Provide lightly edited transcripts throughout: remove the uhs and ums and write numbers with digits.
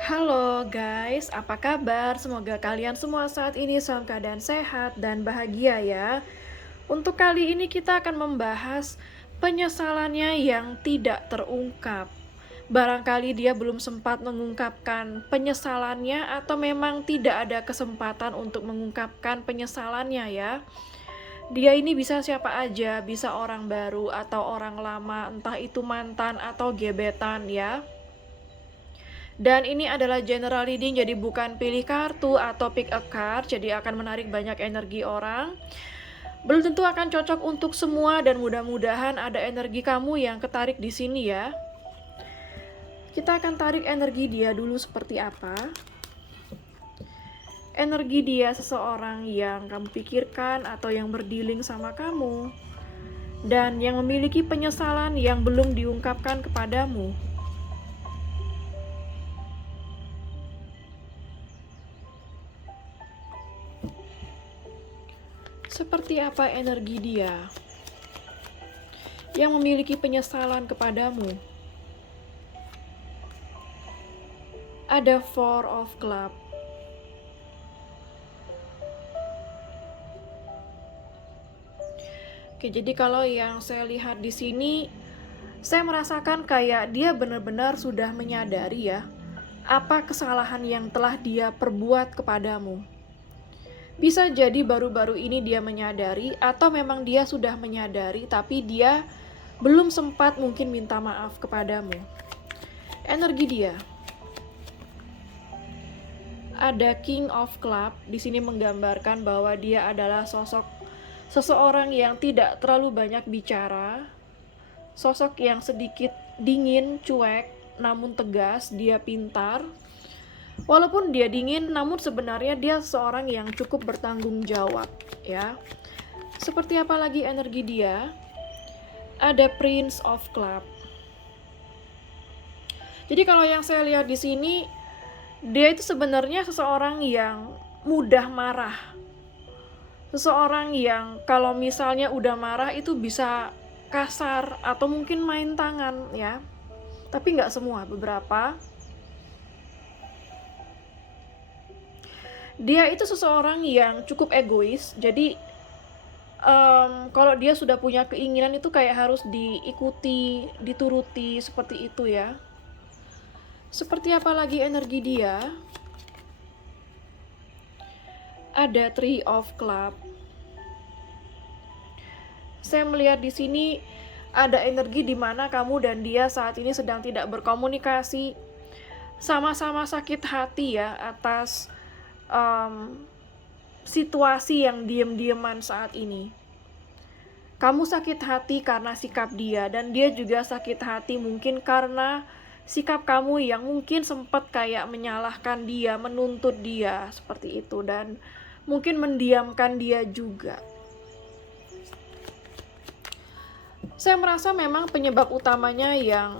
Halo guys, apa kabar? Semoga kalian semua saat ini dalam keadaan sehat dan bahagia ya. Untuk kali ini kita akan membahas penyesalannya yang tidak terungkap. Barangkali dia belum sempat mengungkapkan penyesalannya atau memang tidak ada kesempatan untuk mengungkapkan penyesalannya ya. Dia ini bisa siapa aja, bisa orang baru atau orang lama, entah itu mantan atau gebetan ya. Dan ini adalah general reading, jadi bukan pilih kartu atau pick a card, jadi akan menarik banyak energi orang. Belum tentu akan cocok untuk semua dan mudah-mudahan ada energi kamu yang ketarik di sini ya. Kita akan tarik energi dia dulu seperti apa. Energi dia seseorang yang kamu pikirkan atau yang berdealing sama kamu. Dan yang memiliki penyesalan yang belum diungkapkan kepadamu. Seperti apa energi dia yang memiliki penyesalan kepadamu? Ada Four of Club. Oke, jadi kalau yang saya lihat di sini, saya merasakan kayak dia benar-benar sudah menyadari ya, apa kesalahan yang telah dia perbuat kepadamu. Bisa jadi baru-baru ini dia menyadari, atau memang dia sudah menyadari, tapi dia belum sempat mungkin minta maaf kepadamu. Energi dia. Ada King of Club, di sini menggambarkan bahwa dia adalah sosok seseorang yang tidak terlalu banyak bicara, sosok yang sedikit dingin, cuek, namun tegas, dia pintar. Walaupun dia dingin, namun sebenarnya dia seorang yang cukup bertanggung jawab, ya. Seperti apa lagi energi dia? Ada Prince of Club. Jadi kalau yang saya lihat di sini, dia itu sebenarnya seseorang yang mudah marah. Seseorang yang kalau misalnya udah marah itu bisa kasar atau mungkin main tangan ya. Tapi nggak semua, beberapa. Dia itu seseorang yang cukup egois, jadi kalau dia sudah punya keinginan itu kayak harus diikuti, dituruti, seperti itu ya. Seperti apa lagi energi dia? Ada Three of Club. Saya melihat di sini ada energi di mana kamu dan dia saat ini sedang tidak berkomunikasi, sama-sama sakit hati ya atas situasi yang diem-dieman saat ini. Kamu sakit hati karena sikap dia, dan dia juga sakit hati mungkin karena sikap kamu yang mungkin sempat kayak menyalahkan dia, menuntut dia, seperti itu, dan mungkin mendiamkan dia juga. Saya merasa memang penyebab utamanya yang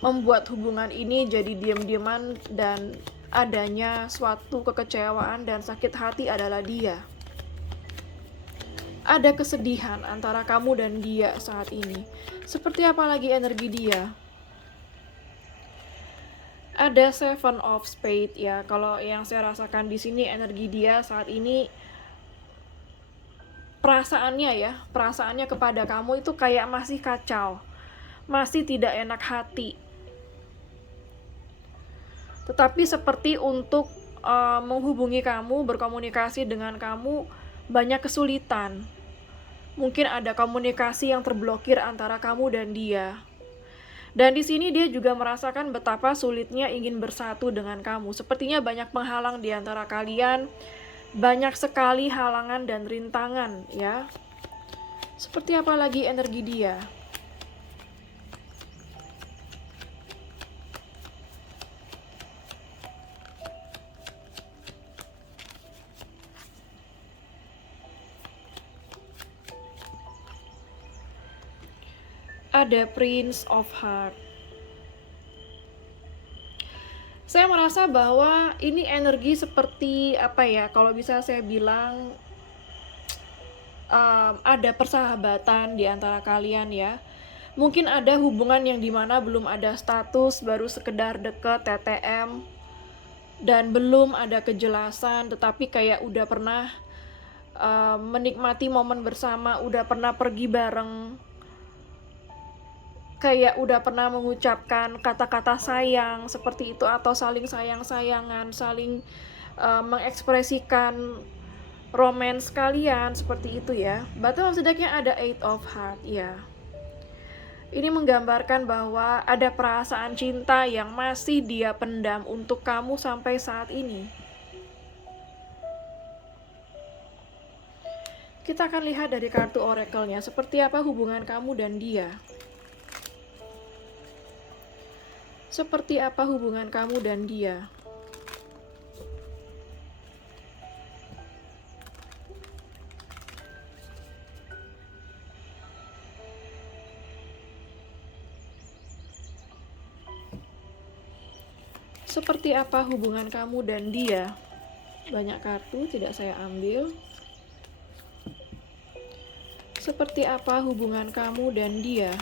membuat hubungan ini jadi diam-diaman dan adanya suatu kekecewaan dan sakit hati adalah dia. Ada kesedihan antara kamu dan dia saat ini. Seperti apa lagi energi dia? Ada Seven of Spades ya. Kalau yang saya rasakan di sini energi dia saat ini, perasaannya kepada kamu itu kayak masih kacau, masih tidak enak hati. Tetapi seperti untuk menghubungi kamu, berkomunikasi dengan kamu, banyak kesulitan. Mungkin ada komunikasi yang terblokir antara kamu dan dia. Dan di sini dia juga merasakan betapa sulitnya ingin bersatu dengan kamu. Sepertinya banyak penghalang di antara kalian, banyak sekali halangan dan rintangan ya. Seperti apa lagi energi dia? Ada Prince of Heart. Saya merasa bahwa ini energi seperti apa ya, kalau bisa saya bilang ada persahabatan di antara kalian ya. Mungkin ada hubungan yang dimana belum ada status, baru sekedar deket, TTM. dan belum ada kejelasan, tetapi kayak udah pernah menikmati momen bersama, udah pernah pergi bareng, kayak udah pernah mengucapkan kata-kata sayang seperti itu, atau saling sayang-sayangan, saling mengekspresikan romance kalian seperti itu ya. Bottom of the deck-nya ada Eight of Heart ya. Ini menggambarkan bahwa ada perasaan cinta yang masih dia pendam untuk kamu sampai saat ini. Kita akan lihat dari kartu oracle-nya, seperti apa hubungan kamu dan dia. Seperti apa hubungan kamu dan dia. Seperti apa hubungan kamu dan dia. Banyak kartu, tidak saya ambil. Seperti apa hubungan kamu dan dia.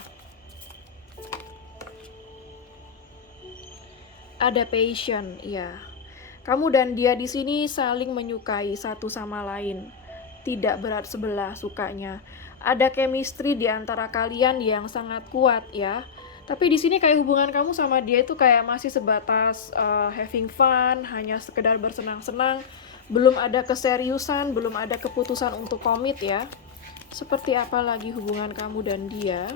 Ada passion, ya. Kamu dan dia di sini saling menyukai satu sama lain. Tidak berat sebelah sukanya. Ada chemistry di antara kalian yang sangat kuat ya. Tapi di sini kayak hubungan kamu sama dia itu kayak masih sebatas having fun, hanya sekedar bersenang-senang, belum ada keseriusan, belum ada keputusan untuk komit ya. Seperti apa lagi hubungan kamu dan dia?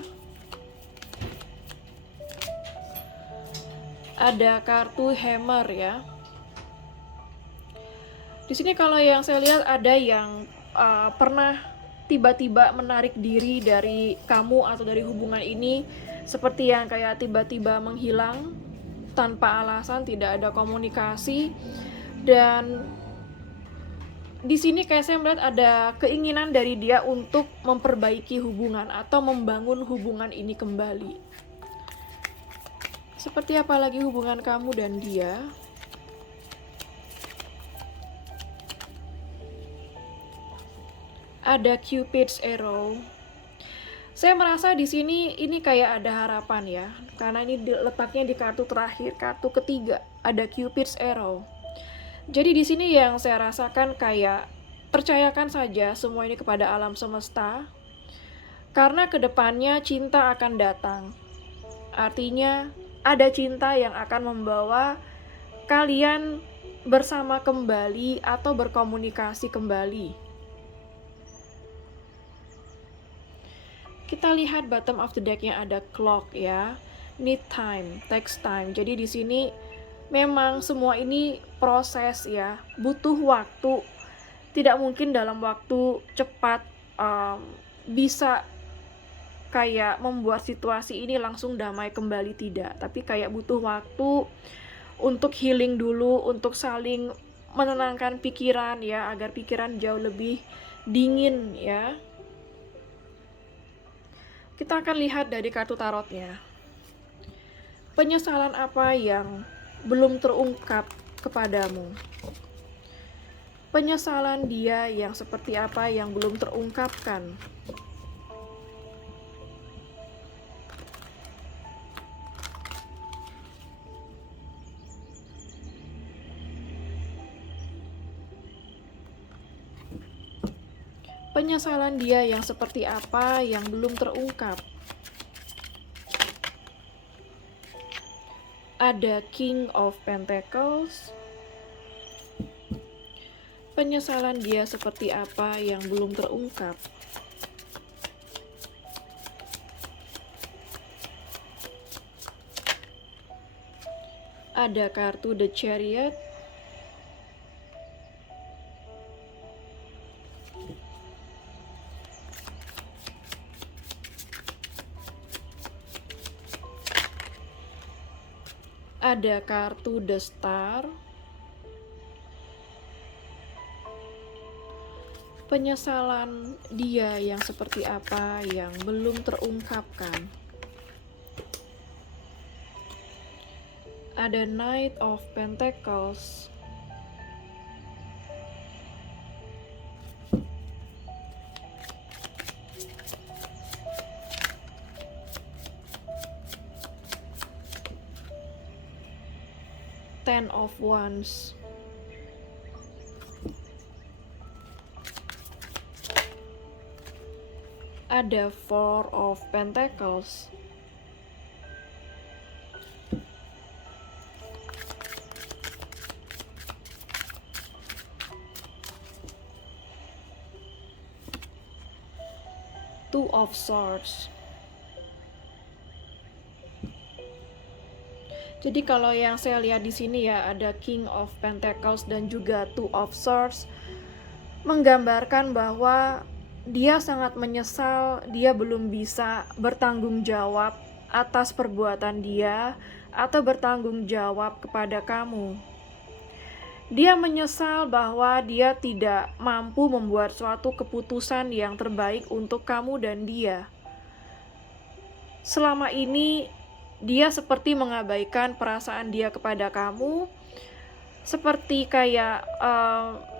Ada kartu hammer ya. Di sini kalau yang saya lihat ada yang pernah tiba-tiba menarik diri dari kamu atau dari hubungan ini, seperti yang kayak tiba-tiba menghilang tanpa alasan, tidak ada komunikasi. Dan di sini kayak saya melihat ada keinginan dari dia untuk memperbaiki hubungan atau membangun hubungan ini kembali. Seperti apa lagi hubungan kamu dan dia? Ada Cupid's arrow. Saya merasa di sini ini kayak ada harapan ya, karena ini letaknya di kartu terakhir, kartu ketiga, ada Cupid's arrow. Jadi di sini yang saya rasakan kayak percayakan saja semua ini kepada alam semesta, karena kedepannya cinta akan datang. Artinya ada cinta yang akan membawa kalian bersama kembali atau berkomunikasi kembali. Kita lihat bottom of the deck-nya ada clock ya. Need time, takes time. Jadi di sini memang semua ini proses ya, butuh waktu. Tidak mungkin dalam waktu cepat bisa kayak membuat situasi ini langsung damai kembali, tidak. Tapi kayak butuh waktu untuk healing dulu, untuk saling menenangkan pikiran ya, agar pikiran jauh lebih dingin ya. Kita akan lihat dari kartu tarotnya. Penyesalan apa yang belum terungkap kepadamu? Penyesalan dia yang seperti apa yang belum terungkapkan? Penyesalan dia yang seperti apa yang belum terungkap? Ada King of Pentacles. Penyesalan dia seperti apa yang belum terungkap? Ada kartu The Chariot. Ada kartu The Star. Penyesalan dia yang seperti apa yang belum terungkapkan? Ada Knight of Pentacles. Ten of Wands. Ada Four of Pentacles. Two of Swords. Jadi kalau yang saya lihat di sini ya, ada King of Pentacles dan juga Two of Swords, menggambarkan bahwa dia sangat menyesal dia belum bisa bertanggung jawab atas perbuatan dia atau bertanggung jawab kepada kamu. Dia menyesal bahwa dia tidak mampu membuat suatu keputusan yang terbaik untuk kamu dan dia. Selama ini dia seperti mengabaikan perasaan dia kepada kamu, seperti kayak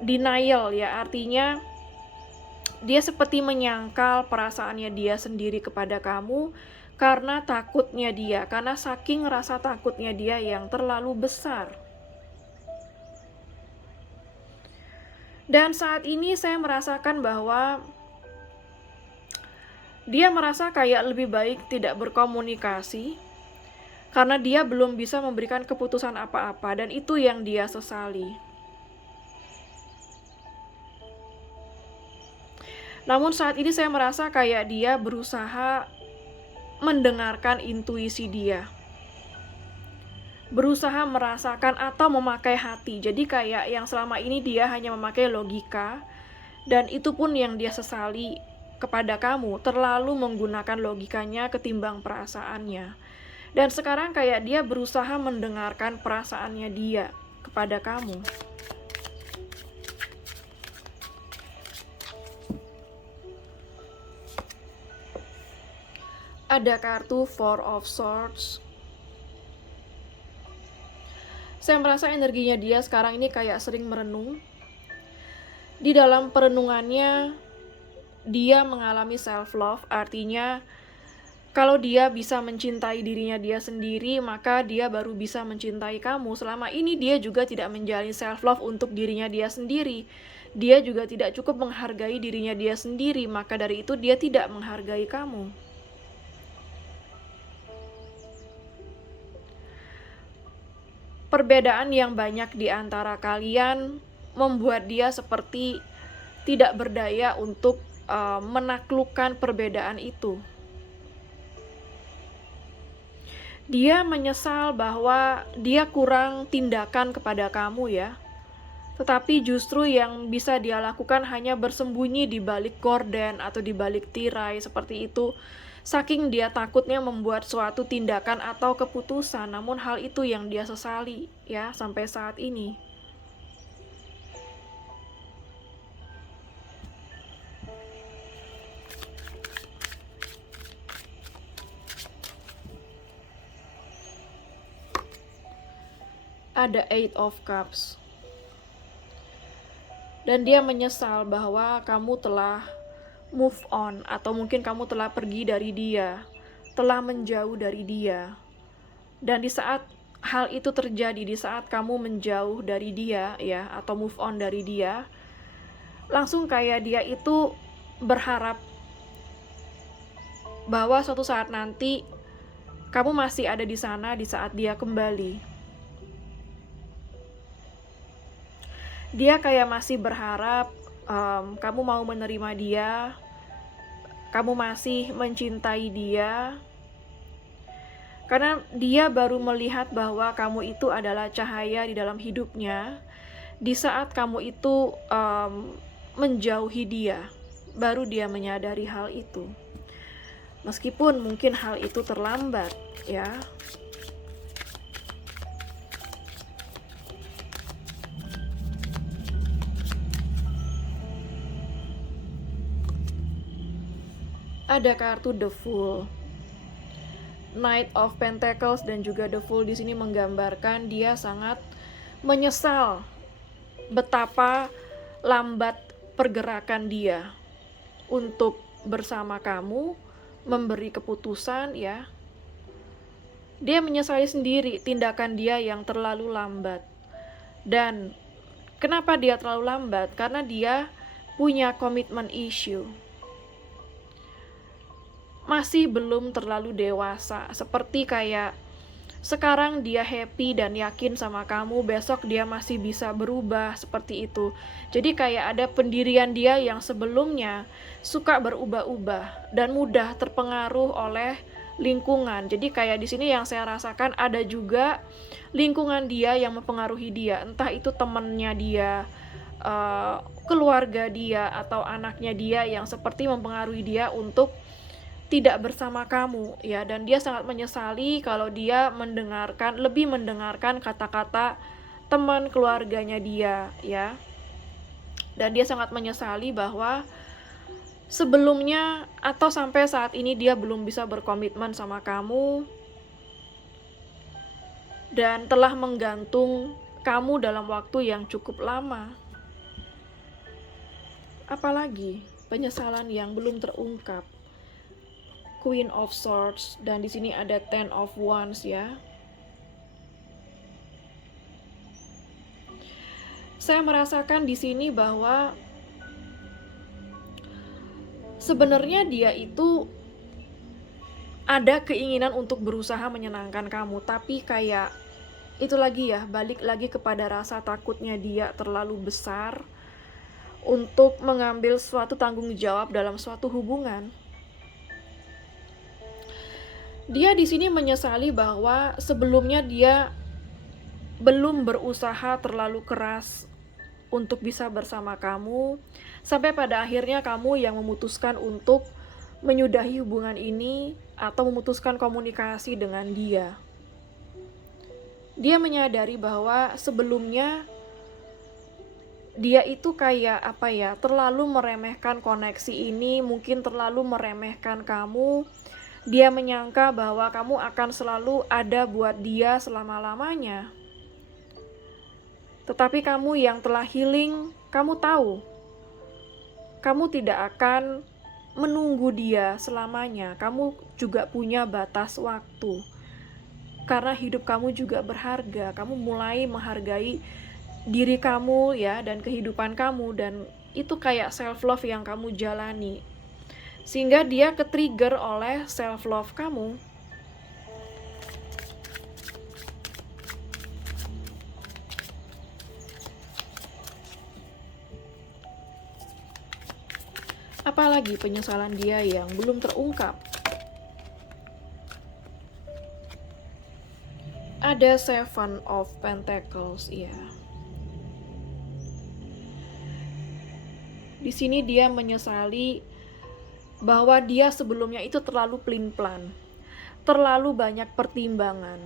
denial ya, artinya dia seperti menyangkal perasaannya dia sendiri kepada kamu karena takutnya dia, karena saking rasa takutnya dia yang terlalu besar. Dan saat ini saya merasakan bahwa dia merasa kayak lebih baik tidak berkomunikasi karena dia belum bisa memberikan keputusan apa-apa, dan itu yang dia sesali. Namun saat ini saya merasa kayak dia berusaha mendengarkan intuisi dia, berusaha merasakan atau memakai hati. Jadi kayak yang selama ini dia hanya memakai logika, dan itu pun yang dia sesali kepada kamu, terlalu menggunakan logikanya ketimbang perasaannya. Dan sekarang kayak dia berusaha mendengarkan perasaannya dia kepada kamu. Ada kartu Four of Swords. Saya merasa energinya dia sekarang ini kayak sering merenung. Di dalam perenungannya, dia mengalami self-love, artinya kalau dia bisa mencintai dirinya dia sendiri, maka dia baru bisa mencintai kamu. Selama ini dia juga tidak menjalani self-love untuk dirinya dia sendiri. Dia juga tidak cukup menghargai dirinya dia sendiri, maka dari itu dia tidak menghargai kamu. Perbedaan yang banyak di antara kalian membuat dia seperti tidak berdaya untuk menaklukkan perbedaan itu. Dia menyesal bahwa dia kurang tindakan kepada kamu ya. Tetapi justru yang bisa dia lakukan hanya bersembunyi di balik gorden atau di balik tirai seperti itu. Saking dia takutnya membuat suatu tindakan atau keputusan, namun hal itu yang dia sesali ya sampai saat ini. Ada Eight of Cups. Dan dia menyesal bahwa kamu telah move on, atau mungkin kamu telah pergi dari dia, telah menjauh dari dia. Dan di saat hal itu terjadi, di saat kamu menjauh dari dia ya, atau move on dari dia, langsung kayak dia itu berharap bahwa suatu saat nanti kamu masih ada di sana di saat dia kembali. Dia kayak masih berharap kamu mau menerima dia, kamu masih mencintai dia, karena dia baru melihat bahwa kamu itu adalah cahaya di dalam hidupnya. Di saat kamu itu menjauhi dia, baru dia menyadari hal itu. Meskipun mungkin hal itu terlambat ya. Ada kartu The Fool. Knight of Pentacles dan juga The Fool di sini menggambarkan dia sangat menyesal betapa lambat pergerakan dia untuk bersama kamu, memberi keputusan ya. Dia menyesali sendiri tindakan dia yang terlalu lambat. Dan kenapa dia terlalu lambat? Karena dia punya komitmen issue. Masih belum terlalu dewasa, seperti kayak sekarang dia happy dan yakin sama kamu, besok dia masih bisa berubah seperti itu. Jadi kayak ada pendirian dia yang sebelumnya suka berubah-ubah dan mudah terpengaruh oleh lingkungan. Jadi kayak di sini yang saya rasakan ada juga lingkungan dia yang mempengaruhi dia, entah itu temannya dia, keluarga dia, atau anaknya dia yang seperti mempengaruhi dia untuk tidak bersama kamu ya, dan dia sangat menyesali kalau dia lebih mendengarkan kata-kata teman keluarganya dia ya. Dan dia sangat menyesali bahwa sebelumnya atau sampai saat ini dia belum bisa berkomitmen sama kamu dan telah menggantung kamu dalam waktu yang cukup lama. Apalagi penyesalan yang belum terungkap. Queen of Swords, dan di sini ada Ten of Wands ya. Saya merasakan di sini bahwa sebenarnya dia itu ada keinginan untuk berusaha menyenangkan kamu, tapi kayak itu lagi ya, balik lagi kepada rasa takutnya dia terlalu besar untuk mengambil suatu tanggung jawab dalam suatu hubungan. Dia di sini menyesali bahwa sebelumnya dia belum berusaha terlalu keras untuk bisa bersama kamu, sampai pada akhirnya kamu yang memutuskan untuk menyudahi hubungan ini atau memutuskan komunikasi dengan dia. Dia menyadari bahwa sebelumnya dia itu kayak apa ya, terlalu meremehkan koneksi ini, mungkin terlalu meremehkan kamu. Dia menyangka bahwa kamu akan selalu ada buat dia selama-lamanya. Tetapi kamu yang telah healing, kamu tahu, kamu tidak akan menunggu dia selamanya. Kamu juga punya batas waktu. Karena hidup kamu juga berharga. Kamu mulai menghargai diri kamu ya, dan kehidupan kamu, dan itu kayak self love yang kamu jalani. Sehingga dia ke-trigger oleh self love kamu. Apalagi penyesalan dia yang belum terungkap. Ada Seven of Pentacles ya. Di sini dia menyesali bahwa dia sebelumnya itu terlalu pelin-pelan, terlalu banyak pertimbangan,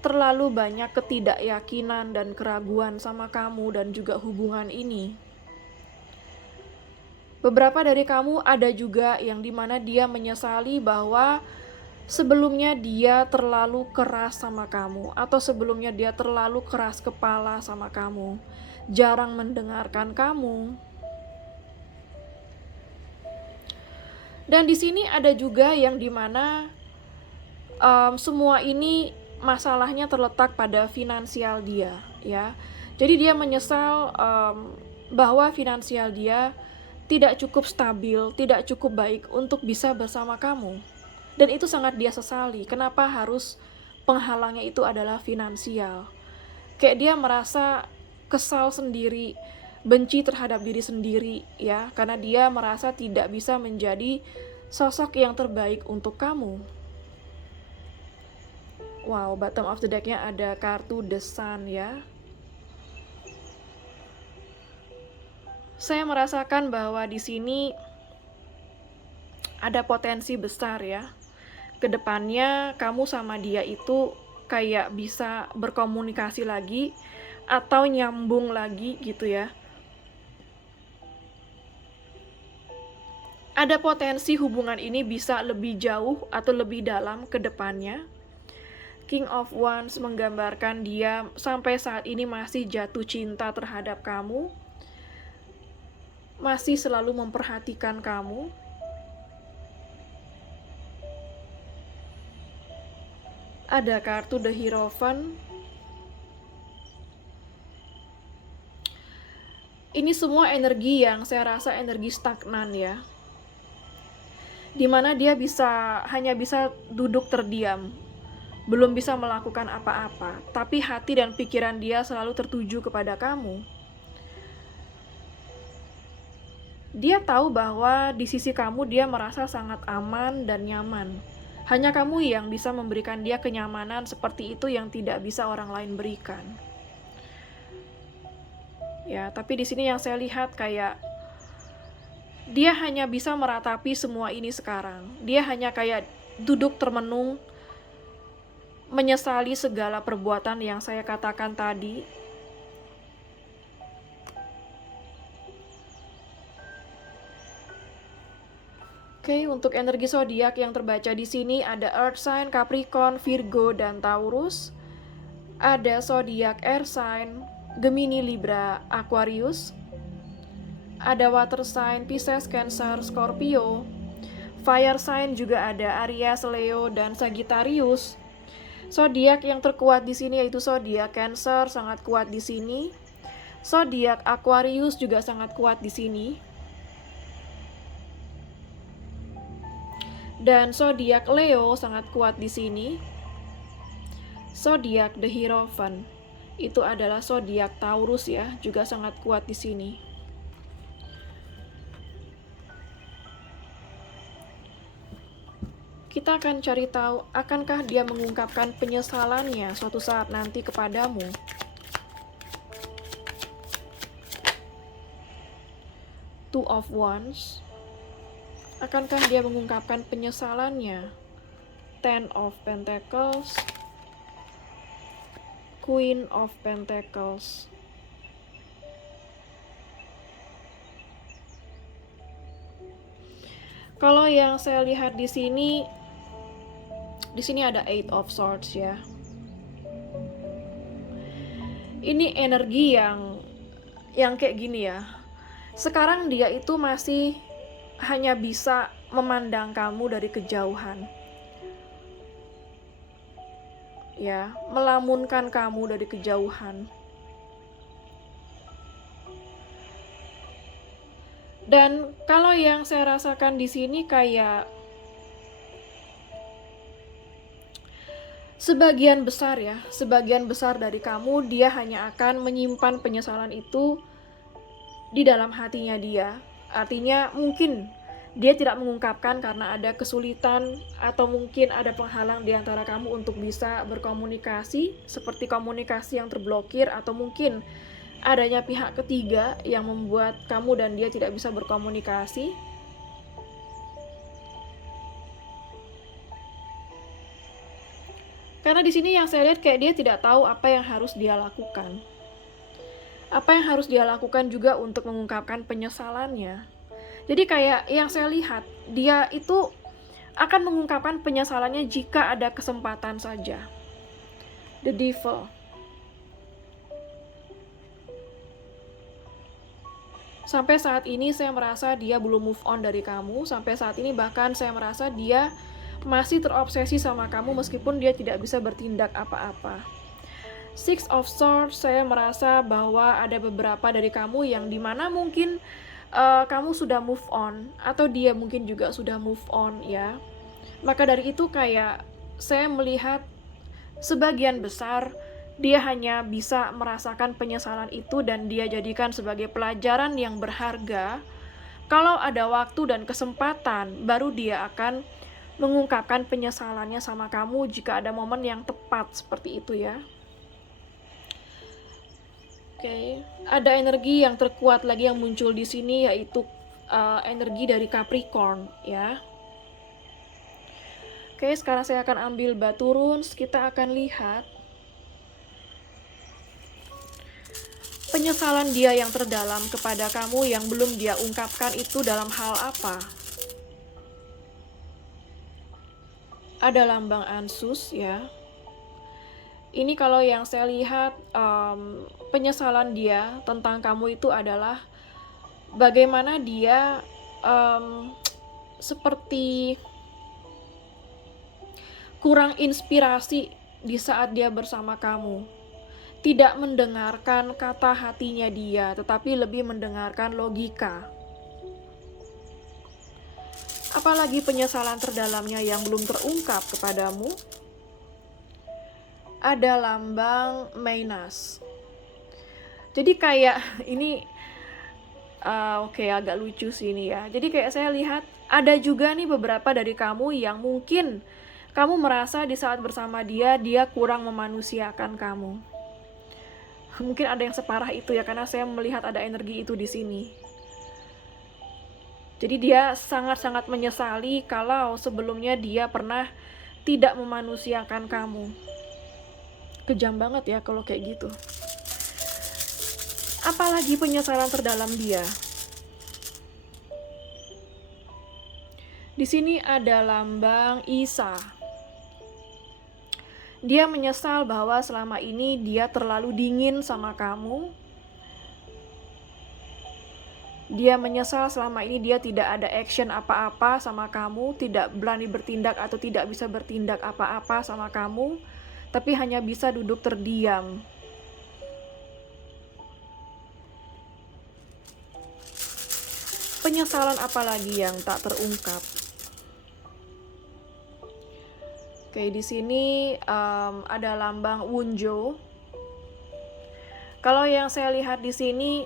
terlalu banyak ketidakyakinan dan keraguan sama kamu dan juga hubungan ini. Beberapa dari kamu ada juga yang dimana dia menyesali bahwa sebelumnya dia terlalu keras sama kamu, atau sebelumnya dia terlalu keras kepala sama kamu, jarang mendengarkan kamu. Dan di sini ada juga yang dimana semua ini masalahnya terletak pada finansial dia, ya. Jadi dia menyesal bahwa finansial dia tidak cukup stabil, tidak cukup baik untuk bisa bersama kamu. Dan itu sangat dia sesali. Kenapa harus penghalangnya itu adalah finansial? Kayak dia merasa kesal sendiri, benci terhadap diri sendiri ya, karena dia merasa tidak bisa menjadi sosok yang terbaik untuk kamu. Wow, bottom of the deck-nya ada kartu The Sun ya. Saya merasakan bahwa di sini ada potensi besar ya. Kedepannya kamu sama dia itu kayak bisa berkomunikasi lagi atau nyambung lagi gitu ya. Ada potensi hubungan ini bisa lebih jauh atau lebih dalam ke depannya. King of Wands menggambarkan dia sampai saat ini masih jatuh cinta terhadap kamu, masih selalu memperhatikan kamu. Ada kartu The Hierophant. Ini semua energi yang saya rasa energi stagnan ya, dimana dia hanya bisa duduk terdiam, belum bisa melakukan apa-apa, tapi hati dan pikiran dia selalu tertuju kepada kamu. Dia tahu bahwa di sisi kamu dia merasa sangat aman dan nyaman. Hanya kamu yang bisa memberikan dia kenyamanan seperti itu yang tidak bisa orang lain berikan. Ya, tapi di sini yang saya lihat kayak dia hanya bisa meratapi semua ini sekarang. Dia hanya kayak duduk termenung, menyesali segala perbuatan yang saya katakan tadi. Oke, untuk energi zodiak yang terbaca di sini ada Earth sign, Capricorn, Virgo, dan Taurus. Ada zodiak Air sign, Gemini, Libra, Aquarius. Ada water sign, Pisces, Cancer, Scorpio. Fire sign juga ada Aries, Leo, dan Sagittarius. Zodiak yang terkuat di sini yaitu zodiak Cancer, sangat kuat di sini. Zodiak Aquarius juga sangat kuat di sini. Dan zodiak Leo sangat kuat di sini. Zodiak The Hierophant itu adalah zodiak Taurus ya, juga sangat kuat di sini. Kita akan cari tahu, akankah dia mengungkapkan penyesalannya suatu saat nanti kepadamu. Two of Wands. Akankah dia mengungkapkan penyesalannya? Ten of Pentacles, Queen of Pentacles. Kalau yang saya lihat di sini ada Eight of Swords ya. Ini energi yang kayak gini ya. Sekarang dia itu masih hanya bisa memandang kamu dari kejauhan. Ya, melamunkan kamu dari kejauhan. Dan kalau yang saya rasakan di sini kayak sebagian besar dari kamu dia hanya akan menyimpan penyesalan itu di dalam hatinya dia. Artinya mungkin dia tidak mengungkapkan karena ada kesulitan atau mungkin ada penghalang di antara kamu untuk bisa berkomunikasi, seperti komunikasi yang terblokir atau mungkin adanya pihak ketiga yang membuat kamu dan dia tidak bisa berkomunikasi. Karena di sini yang saya lihat kayak dia tidak tahu apa yang harus dia lakukan. Apa yang harus dia lakukan juga untuk mengungkapkan penyesalannya. Jadi kayak yang saya lihat, dia itu akan mengungkapkan penyesalannya jika ada kesempatan saja. The Devil. Sampai saat ini saya merasa dia belum move on dari kamu. Sampai saat ini bahkan saya merasa dia masih terobsesi sama kamu meskipun dia tidak bisa bertindak apa-apa. Six of Swords, saya merasa bahwa ada beberapa dari kamu yang dimana mungkin kamu sudah move on atau dia mungkin juga sudah move on ya. Maka dari itu kayak saya melihat sebagian besar dia hanya bisa merasakan penyesalan itu dan dia jadikan sebagai pelajaran yang berharga. Kalau ada waktu dan kesempatan baru dia akan mengungkapkan penyesalannya sama kamu jika ada momen yang tepat seperti itu ya. Oke, ada energi yang terkuat lagi yang muncul di sini yaitu energi dari Capricorn ya. Oke, sekarang saya akan ambil batu runes, kita akan lihat penyesalan dia yang terdalam kepada kamu yang belum dia ungkapkan itu dalam hal apa. Ada lambang Ansus ya. Ini kalau yang saya lihat penyesalan dia tentang kamu itu adalah bagaimana dia seperti kurang inspirasi di saat dia bersama kamu. Tidak mendengarkan kata hatinya dia, tetapi lebih mendengarkan logika. Apalagi penyesalan terdalamnya yang belum terungkap kepadamu. Ada lambang Minas. Jadi kayak ini oke, agak lucu sih ini ya. Jadi kayak saya lihat ada juga nih beberapa dari kamu yang mungkin kamu merasa di saat bersama dia, dia kurang memanusiakan kamu. Mungkin ada yang separah itu ya, karena saya melihat ada energi itu di sini. Jadi dia sangat-sangat menyesali kalau sebelumnya dia pernah tidak memanusiakan kamu. Kejam banget ya kalau kayak gitu. Apalagi penyesalan terdalam dia. Di sini ada lambang Isa. Dia menyesal bahwa selama ini dia terlalu dingin sama kamu. Dia menyesal selama ini dia tidak ada action apa-apa sama kamu, tidak berani bertindak atau tidak bisa bertindak apa-apa sama kamu, tapi hanya bisa duduk terdiam. Penyesalan apa lagi yang tak terungkap? Oke, di sini ada lambang Wunjo. Kalau yang saya lihat di sini,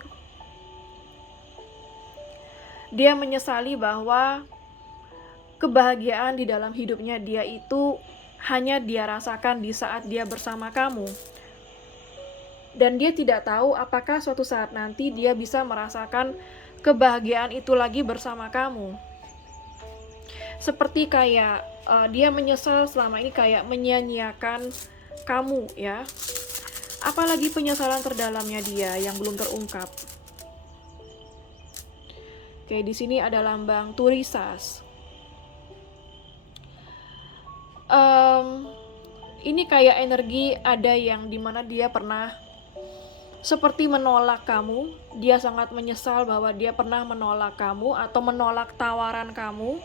dia menyesali bahwa kebahagiaan di dalam hidupnya dia itu hanya dia rasakan di saat dia bersama kamu. Dan dia tidak tahu apakah suatu saat nanti dia bisa merasakan kebahagiaan itu lagi bersama kamu. Seperti kayak dia menyesal selama ini kayak menyia-nyiakan kamu ya. Apalagi penyesalan terdalamnya dia yang belum terungkap. Oke, di sini ada lambang Turisas. Ini kayak energi ada yang dimana dia pernah seperti menolak kamu. Dia sangat menyesal bahwa dia pernah menolak kamu atau menolak tawaran kamu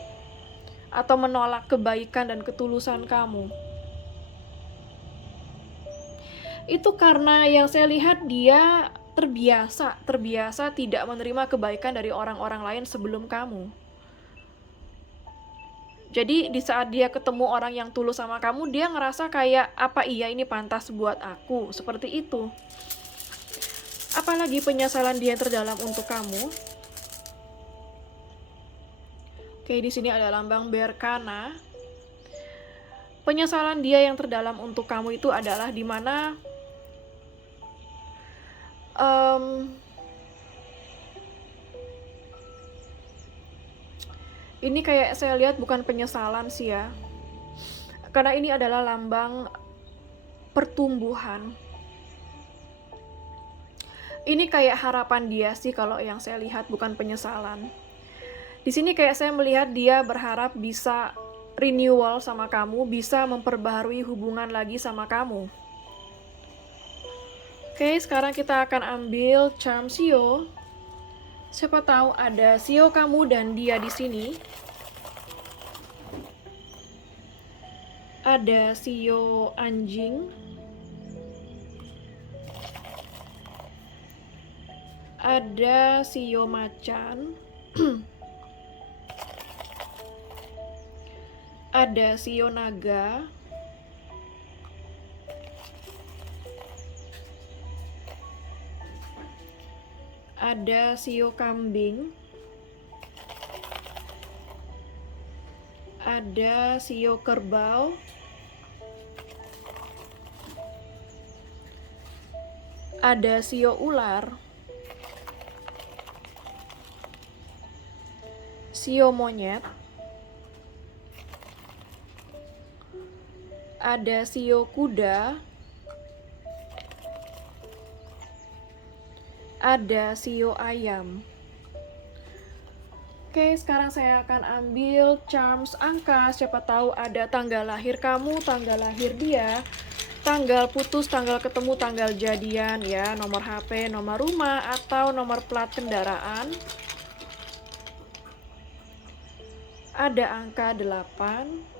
atau menolak kebaikan dan ketulusan kamu. Itu karena yang saya lihat dia terbiasa tidak menerima kebaikan dari orang-orang lain sebelum kamu. Jadi di saat dia ketemu orang yang tulus sama kamu, dia ngerasa kayak, apa iya ini pantas buat aku? Seperti itu. Apalagi penyesalan dia yang terdalam untuk kamu. Oke, di sini ada lambang Berkana. Penyesalan dia yang terdalam untuk kamu itu adalah dimana ini kayak saya lihat bukan penyesalan sih ya. Karena ini adalah lambang pertumbuhan. Ini kayak harapan dia sih kalau yang saya lihat, bukan penyesalan. Di sini kayak saya melihat dia berharap bisa renewal sama kamu, bisa memperbaharui hubungan lagi sama kamu. Oke, sekarang kita akan ambil charm Sio. Siapa tahu ada Sio kamu dan dia di sini. Ada Sio anjing. Ada Sio macan. Ada Sio naga. Ada Sio kambing. Ada Sio kerbau. Ada Sio ular. Sio monyet. Ada Sio kuda. Ada Sio ayam. Oke, sekarang saya akan ambil charms angka. Siapa tahu ada tanggal lahir kamu, tanggal lahir dia, tanggal putus, tanggal ketemu, tanggal jadian ya, nomor HP, nomor rumah, atau nomor plat kendaraan. Ada angka 8.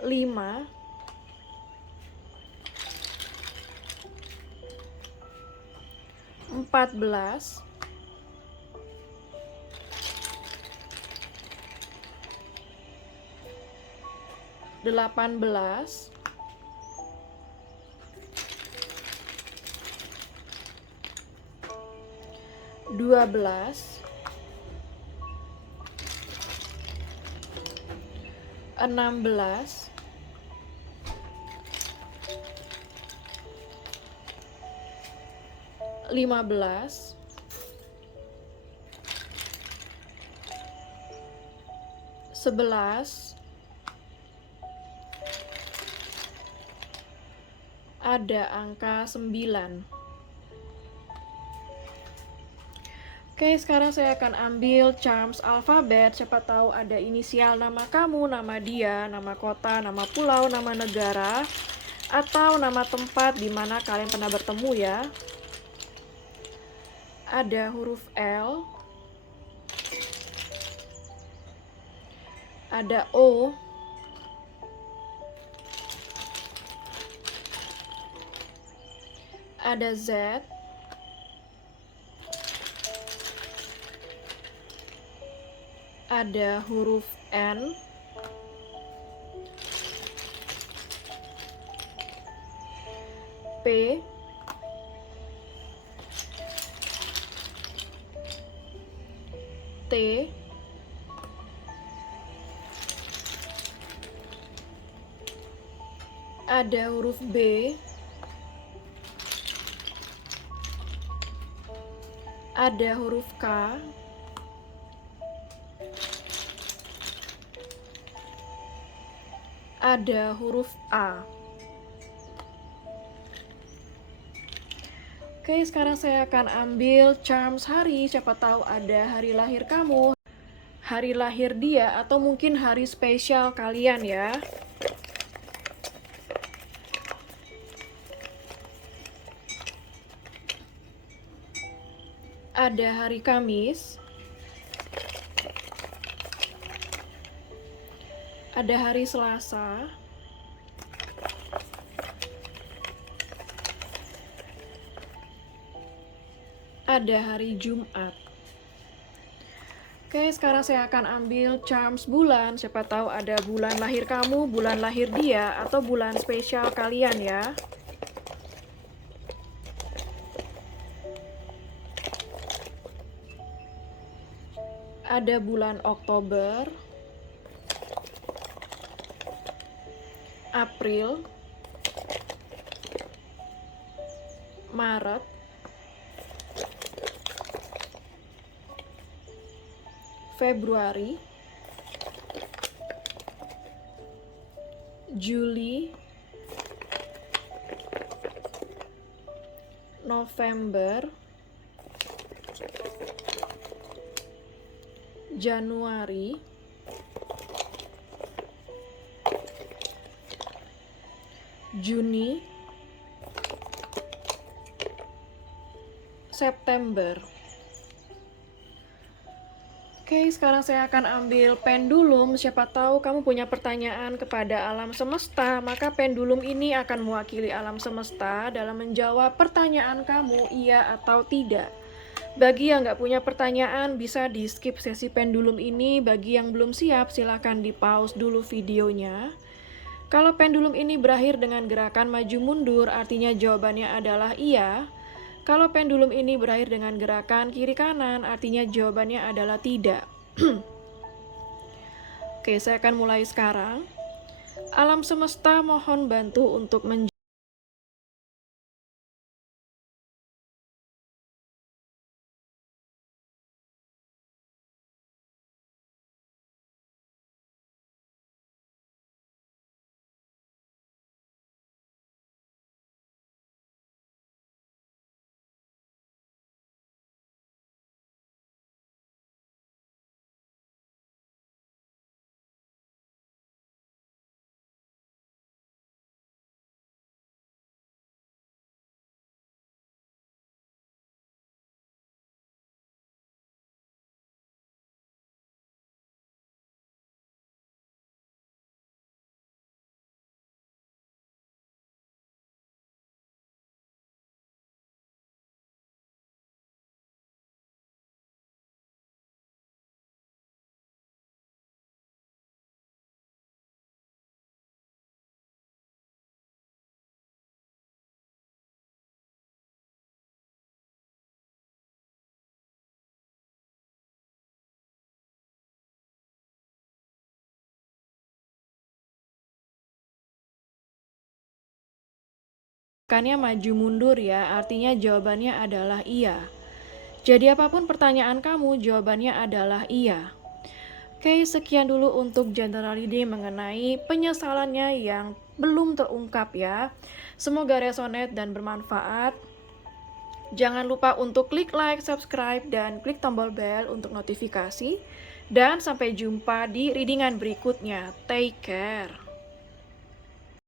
5, 14, 18, 12, 16, 15, 11, ada angka 9. Oke, sekarang saya akan ambil charms alfabet. Siapa tahu ada inisial nama kamu, nama dia, nama kota, nama pulau, nama negara, atau nama tempat di mana kalian pernah bertemu ya. Ada huruf L, ada O, ada Z, ada huruf N, P, T, ada huruf B, ada huruf K, ada huruf A. Oke, sekarang saya akan ambil charms hari. Siapa tahu ada hari lahir kamu, hari lahir dia, atau mungkin hari spesial kalian ya. Ada hari Kamis, ada hari Selasa, ada hari Jumat. Oke, sekarang saya akan ambil charms bulan. Siapa tahu ada bulan lahir kamu, bulan lahir dia, atau bulan spesial kalian ya. Ada bulan Oktober, April, Maret, Februari, Juli, November, Januari, Juni, September. Oke, sekarang saya akan ambil pendulum. Siapa tahu kamu punya pertanyaan kepada alam semesta, maka pendulum ini akan mewakili alam semesta dalam menjawab pertanyaan kamu, iya atau tidak. Bagi yang nggak punya pertanyaan, bisa di skip sesi pendulum ini. Bagi yang belum siap, silahkan di pause dulu videonya. Kalau pendulum ini berakhir dengan gerakan maju mundur, artinya jawabannya adalah iya. Kalau pendulum ini berakhir dengan gerakan kiri kanan, artinya jawabannya adalah tidak. Oke, saya akan mulai sekarang. Alam semesta mohon bantu untuk menjawab. Bukannya maju mundur ya, artinya jawabannya adalah iya. Jadi apapun pertanyaan kamu, jawabannya adalah iya. Oke, sekian dulu untuk general reading mengenai penyesalannya yang belum terungkap ya. Semoga resonate dan bermanfaat. Jangan lupa untuk klik like, subscribe, dan klik tombol bell untuk notifikasi. Dan sampai jumpa di readingan berikutnya. Take care.